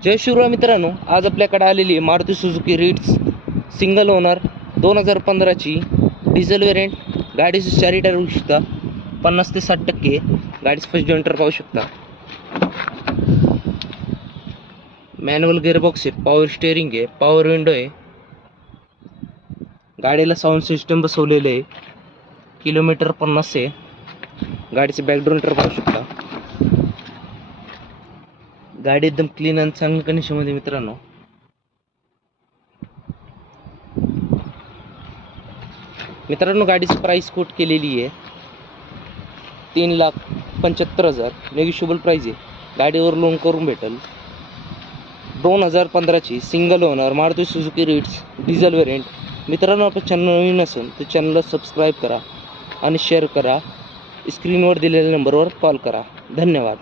जय शिवराय मित्रांनो, आज आपल्याकडे आलेली आहे Maruti Suzuki Ritz single owner 2015ची डिझेल वेरियंट. गाडीची चारी टायर बघू शकता, 50 ते 60% गाडीचं फर्स्ट जॉइंटर पाहू शकता. मॅन्युअल गिअरबॉक्स आहे, पॉवर स्टेअरिंग आहे, पॉवर विंडो आहे. गाडीला साऊंड सिस्टम बसवलेलं आहे. किलोमीटर 50 आहे. गाडीचे बॅक ड्रॉइंटर पाहू शकता. गाडी एकदम क्लीन आणि चांगल्या कंडिशनमध्ये मित्रांनो. गाडीची प्राइस कोट केलेली आहे 3,75,000. नेगोशिएबल प्राइस आहे. गाडीवर लोन करून भेटेल. 2015ची single owner Maruti Suzuki Ritz diesel variant. मित्रांनो, आपलं चॅनल नवीन असेल तर चॅनलला सबस्क्राईब करा आणि शेअर करा. स्क्रीनवर दिलेल्या नंबरवर कॉल करा. धन्यवाद.